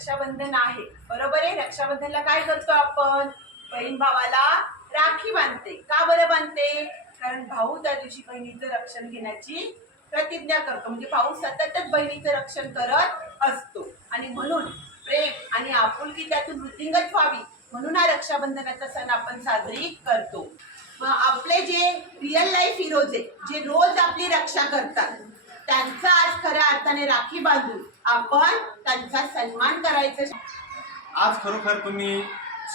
रक्षाबंधन आहे. बरोबर आहे? रक्षाबंधनला काय करतो आपण? बहीण भावाला राखी बांधते. का बरं बांधते? कारण भाऊ त्या दिवशी बहिणीचं रक्षण घेण्याची प्रतिज्ञा करतो. म्हणजे भाऊ सततच बहिणीचं रक्षण करत असतो. आणि म्हणून प्रेम आणि आपुलकी त्यातून वृद्धिंगत व्हावी. म्हणून हा रक्षाबंधनाचा सण आपण साजरी करतो. मग आपले जे रिअल लाईफ हिरोज आहे जे रोज आपली रक्षा करतात त्यांचा आज खऱ्या अर्थाने राखी बांधून आपण त्यांचा सन्मान करायचं आज खरोखर तुम्ही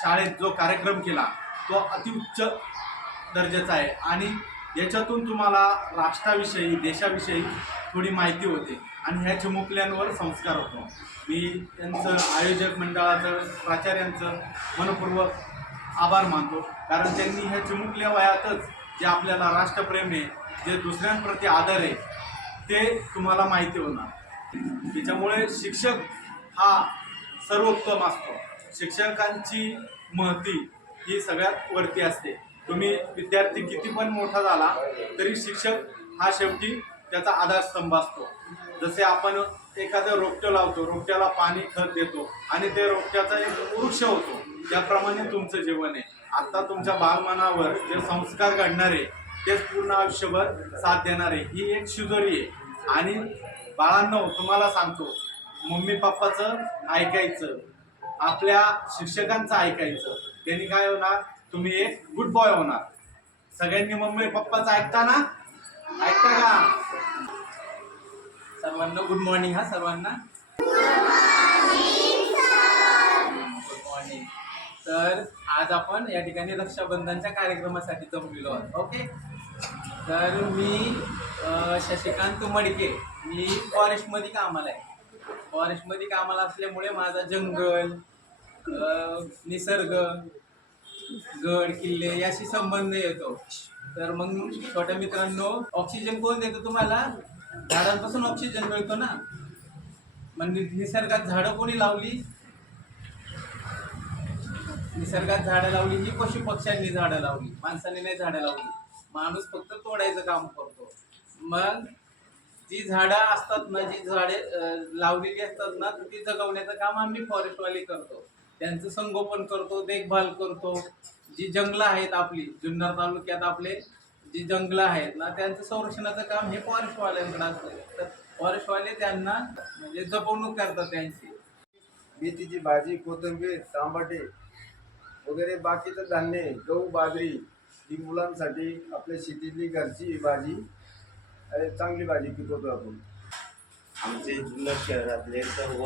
शाळेत जो कार्यक्रम केला तो अतिउच्च दर्जाचा आहे आणि याच्यातून तुम्हाला राष्ट्राविषयी देशाविषयी थोडी माहिती होते आणि ह्या चिमुकल्यांवर संस्कार होतो. मी त्यांचं आयोजक मंडळाचं प्राचार्यांचं मनपूर्वक आभार मानतो. कारण त्यांनी ह्या चिमुकल्या वयातच जे आपल्याला राष्ट्रप्रेम आहे जे दुसऱ्यांप्रती आदर आहे ते तुम्हाला माहिती होणार. त्याच्यामुळे शिक्षक हा सर्वोत्तम असतो. शिक्षकांची महती ही सगळ्यात वरती असते. तुम्ही विद्यार्थी किती पण मोठा झाला तरी शिक्षक हा शेवटी त्याचा आधारस्तंभ असतो. जसे आपण एखादं रोपटं लावतो रोपट्याला पाणी खत देतो आणि ते रोपट्याचा एक वृक्ष होतो. त्याप्रमाणे तुमचं जीवन आहे. आत्ता तुमच्या बालमनावर जे संस्कार घडणारे तेच पूर्ण आयुष्यभर साथ देणार आहे. ही एक शिजोरी आहे. आणि बाळांनो तुम्हाला सांगतो मम्मी पप्पाचं ऐकायचं आपल्या शिक्षकांचं ऐकायचं त्यांनी काय होणार? तुम्ही एक गुड बॉय होणार. सगळ्यांनी मम्मी पप्पाचं ऐकता ना ऐकता का? सर्वांना गुड मॉर्निंग हा सर्वांना. गुड मॉर्निंग तर आज आपण या ठिकाणी रक्षाबंधनच्या कार्यक्रमासाठी जमलेलो आहोत. ओके तर मी शशिकांत मडके. मी फॉरेस्टमध्ये कामाला आहे. फॉरेस्टमध्ये कामाला असल्यामुळे माझा जंगल निसर्ग गड किल्ले याशी संबंध येतो. तर मग छोट्या मित्रांनो ऑक्सिजन कोण देतो तुम्हाला? झाडांपासून ऑक्सिजन मिळतो ना? मग निसर्गात झाडं कोणी लावली? निसर्गात झाडं लावली ही पशु पक्ष्यांनी झाडं लावली. माणसाने नाही झाडं लावली. माणूस फक्त तोडायचं काम करतो. मग जी झाडं असतात ना जी झाडे लावलेली असतात ना ती जगवण्याचं काम आम्ही फॉरेस्टवाले करतो. त्यांचं संगोपन करतो देखभाल करतो. जी जंगलं आहेत आपली जुन्नर तालुक्यात आपले जी जंगलं आहेत ना त्यांचं संरक्षणाचं काम हे फॉरेस्टवाल्यांकडे असतं. तर फॉरेस्टवाले त्यांना म्हणजे जपवणूक करतात त्यांची. मेथीची भाजी कोथिंबीर टमाटे वगैरे बाकीचं धान्य गहू बाजरी ही मुलांसाठी आपल्या शेतीतली घरची भाजी अरे चांगली भाजी पिकवतो आपण. आमचे जुन्नर शहरातले सर्व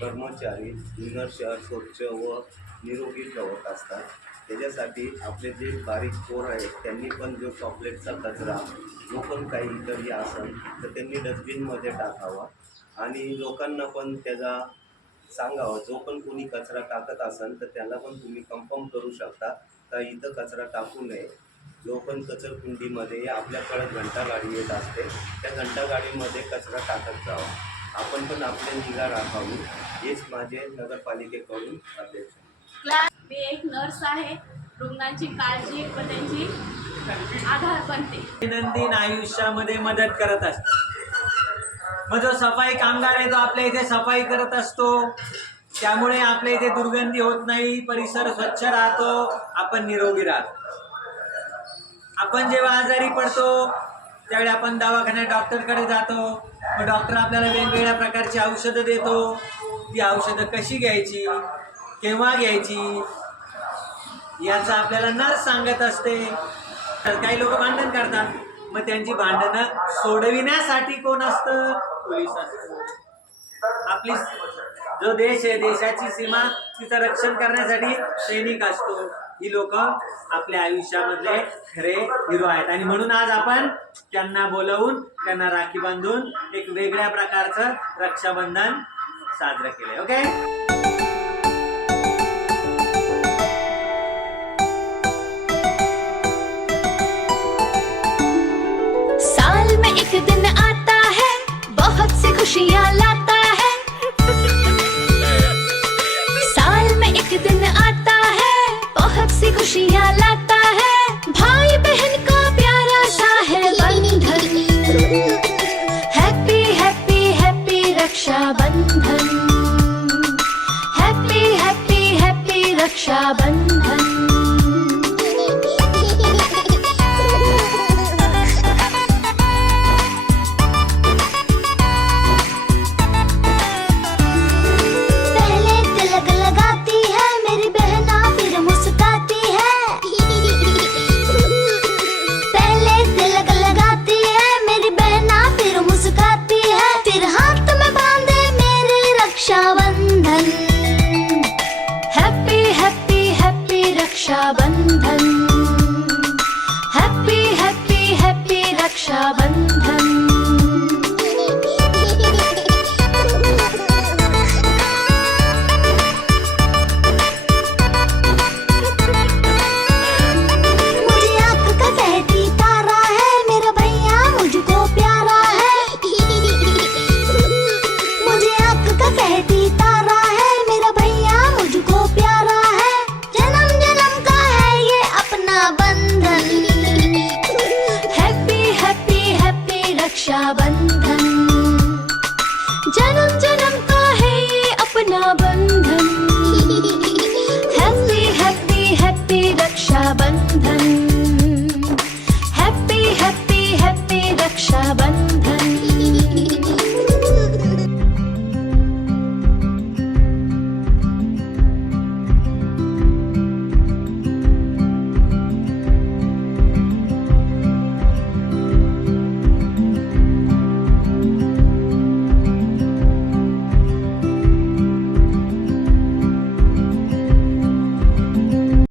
कर्मचारी जुन्नर शहर स्वच्छ व निरोगी ठेवत असतात. त्याच्यासाठी आपले जे बारीक पोर आहेत त्यांनी पण जो चॉकलेटचा कचरा जो पण काही इतरही असेल तर त्यांनी डस्टबिनमध्ये टाकावा आणि लोकांना पण त्याचा सांगावं. जो पण कोणी कचरा टाकत असेल तर त्याला पण तुम्ही कन्फर्म करू शकता. का इथं कचरा टाकू नये. जो पण कचरकुंडीमध्ये आपल्याकडे घंटा गाडी येत असते त्या घंटा गाडीमध्ये कचरा टाकत जावा. आपण पण आपली निगा राखावी. हेच माझे नगरपालिकेकडून अपेक्षा मी एक नर्स आहे. रुग्णांची काळजी व त्यांची आधार बनते. दैनंदिन आयुष्यामध्ये मदत करत असतो. मग जो सफाई कामगार आहे तो आपल्या इथे सफाई करत असतो. त्यामुळे आपल्या इथे दुर्गंधी होत नाही परिसर स्वच्छ राहतो आपण निरोगी राहतो. आपण जेव्हा आजारी पडतो त्यावेळी आपण दवाखान्यात डॉक्टरकडे जातो. मग डॉक्टर आपल्याला वेगवेगळ्या प्रकारची औषधं देतो. ती औषधं कशी घ्यायची केव्हा घ्यायची याचं आपल्याला नर्स सांगत असते. तर काही लोक भांडण करतात. मग त्यांची भांडणं सोडविण्यासाठी कोण असतं? पोलीस असतं. आपली जो देश आहे देशाची सीमा तिचं रक्षण करण्यासाठी सैनिक असतो. ही लोक आपल्या आयुष्यामधले खरे हिरो आहेत. आणि म्हणून आज आपण त्यांना बोलवून त्यांना राखी बांधून एक वेगळ्या प्रकारचं रक्षाबंधन साजरं केलंय. ओके खुशियाँ लाता है भाई बहन का प्यारा सा है बंधन। Happy happy happy Rakshabandhan. Happy happy happy Rakshabandhan.